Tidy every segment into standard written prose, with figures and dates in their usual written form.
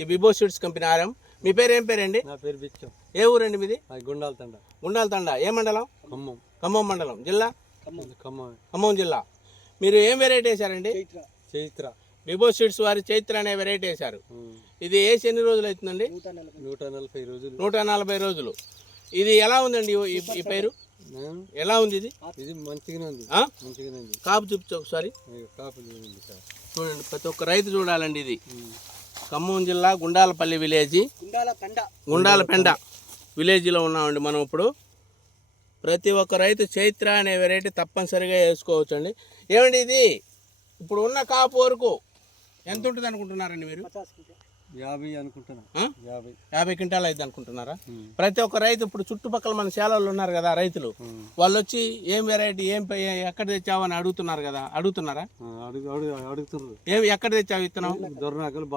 ఈ విభో seeds company RM. మీ పేరు ఏం పేరండి? నా పేరు బిచ్చం. ఏ ఊరండి మీది? గుండాల తండ. గుండాల తండ. ఏ మండలం? ఖమ్మం. ఖమ్మం మండలం. జిల్లా? ఖమ్మం. ఖమ్మం జిల్లా. మీరు ఏం వెరైటీ వేశారండి? చైత్ర. విభో సీడ్స్ వారి చైత్ర అనే వెరైటీ వేశారు. ఇది వేసి ఎన్ని రోజులు అవుతుందండి? 140 రోజులు. 140 రోజులు. ఇది ఎలా ఉందండి ఈ పైరు? ఎలా ఉంది ఇది? ఇది మంచిగానే ఉంది. మంచిగానే ఉంది. కాపు చూపించు ఒకసారి. కాపు చూడండి సార్. చూడండి, ప్రతి ఒక్క రైతు చూడాలండి. ఇది ఖమ్మం జిల్లా గుండాలపల్లి విలేజ్, గుండాలపెండ విలేజ్లో ఉన్నామండి మనం ఇప్పుడు. ప్రతి ఒక్క రైతు చైత్ర అనే వెరైటీ తప్పనిసరిగా వేసుకోవచ్చు అండి. ఏమండి ఇది ఇప్పుడు ఉన్న కాపు వరకు ఎంత ఉంటుంది అనుకుంటున్నారండి మీరు? 50 అనుకుంటున్నా. 50 క్వింటాల్ అయితే అనుకుంటున్నారా? ప్రతి ఒక్క రైతు ఇప్పుడు చుట్టుపక్కల మన శాలలు ఉన్నారు కదా రైతులు, వాళ్ళు వచ్చి ఏం వెరైటీ ఎక్కడ తెచ్చావని అడుగుతున్నారు కదా, అడుగుతున్నారా? అడుగుతున్నారు. ఎక్కడ తెచ్చావు విత్తనం? దొరనాకలు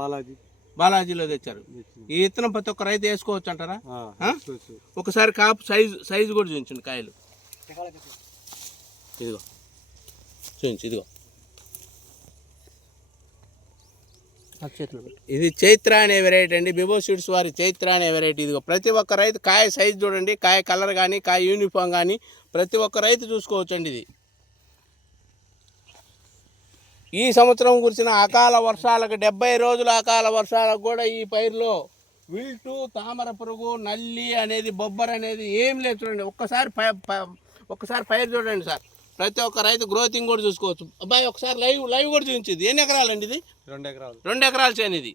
బాలాజీలో తెచ్చారు. ఈ విత్తనం ప్రతి ఒక్క రైతు వేసుకోవచ్చు అంటారా? ఒకసారి కాపు సైజు కూడా చూపించండి. కాయలు ఇదిగో చూపించు. ఇదిగో ఇది చైత్ర అనే వెరైటీ అండి. విభో సీడ్స్ వారి చైత్ర అనే వెరైటీ. ఇదిగో ప్రతి ఒక్క రైతు కాయ సైజు చూడండి, కాయ కలర్ కానీ, కాయ యూనిఫామ్ కానీ ప్రతి ఒక్క రైతు చూసుకోవచ్చు అండి. ఇది ఈ సంవత్సరం కురిసిన అకాల వర్షాలకు 70 రోజుల అకాల వర్షాలకు కూడా ఈ పైరులో విల్టు, తామర పురుగు, నల్లి అనేది, బొబ్బర్ అనేది ఏం లేదు. చూడండి ఒక్కసారి పైరు చూడండి సార్. ప్రతి ఒక్క రైతు గ్రోతింగ్ కూడా చూసుకోవచ్చు. అబ్బాయి ఒకసారి లైవ్ కూడా చూపించింది. ఎన్ని ఎకరాలండి ఇది? 2 ఎకరాలు. 2 ఎకరాలు చేయను ఇది.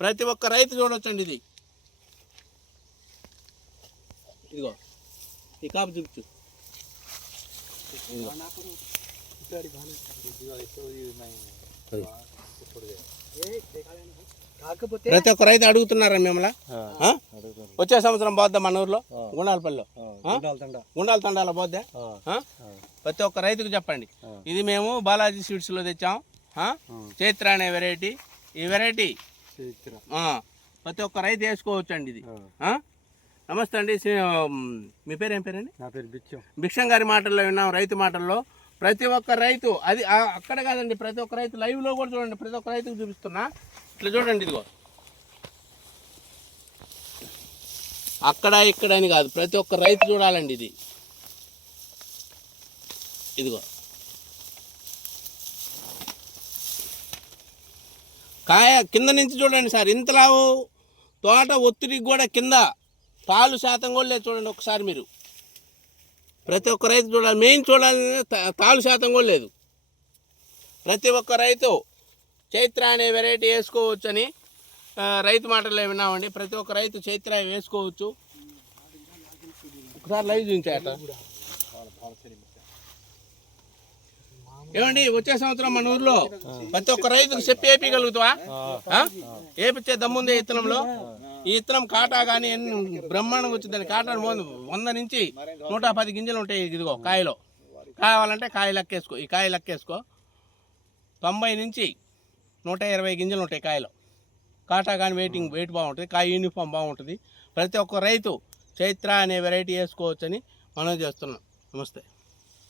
ప్రతి ఒక్క రైతు చూడొచ్చండి. ఇది ఇదిగో ఈ కాపు చూపించు. ప్రతి ఒక్క రైతు అడుగుతున్నారా మిమ్మల్ని? వచ్చే సంవత్సరం పోద్దా మన ఊర్లో గుండాలపల్లిలో, గుండాల తండాలో పోద్దా? ప్రతి ఒక్క రైతుకు చెప్పండి. ఇది మేము బాలాజీ సీడ్స్లో తెచ్చాం, చైత్ర అనే వెరైటీ. ఈ వెరైటీ ప్రతి ఒక్క రైతు వేసుకోవచ్చు అండి. ఇది నమస్తే అండి. మీ పేరు ఏం పేరండి? నా పేరు బిచ్చం. భిక్షం గారి మాటల్లో విన్నాం, రైతు మాటల్లో. ప్రతి ఒక్క రైతు అది అక్కడ కాదండి, ప్రతి ఒక్క రైతు లైవ్లో కూడా చూడండి. ప్రతి ఒక్క రైతుకు చూపిస్తున్నా. ఇట్లా చూడండి. ఇదిగో అక్కడ ఇక్కడ అని కాదు, ప్రతి ఒక్క రైతు చూడాలండి. ఇది ఇదిగో కాయ కింద నుంచి చూడండి సార్. ఇంతలావు తోట ఒత్తిడికి కూడా కింద తాలు శాతం కూడా లేదు. చూడండి ఒకసారి మీరు. ప్రతి ఒక్క రైతు చూడాలి, మెయిన్ చూడాలి, తాలు శాతం కూడా లేదు. ప్రతి ఒక్క రైతు చైత్ర అనే వెరైటీ వేసుకోవచ్చని రైతు మాటల్లో విన్నామండి. ప్రతి ఒక్క రైతు చైత్ర వేసుకోవచ్చు. ఒకసారి లైవ్ చూపించాట. ఏమండి వచ్చే సంవత్సరం మన ఊర్లో ప్రతి ఒక్క రైతుకు చెప్పి వేయగలుగుతావా? వేపించే దమ్ముందే ఇత్తనంలో. ఈ ఇత్తనం కాటా కానీ బ్రహ్మాండంగా వచ్చిందని. కాటా 100 నుంచి 110 గింజలు ఉంటాయి. ఇదిగో కాయలో కావాలంటే కాయ లెక్కేసుకో. ఈ కాయ లెక్కేసుకో. 90 నుంచి 120 గింజలు ఉంటాయి కాయలో. కాటా కానీ వెయిట్ బాగుంటుంది, కాయ యూనిఫామ్ బాగుంటుంది. ప్రతి ఒక్క రైతు చైత్ర అనే వెరైటీ వేసుకోవచ్చని మనం చేస్తున్నాం. నమస్తే.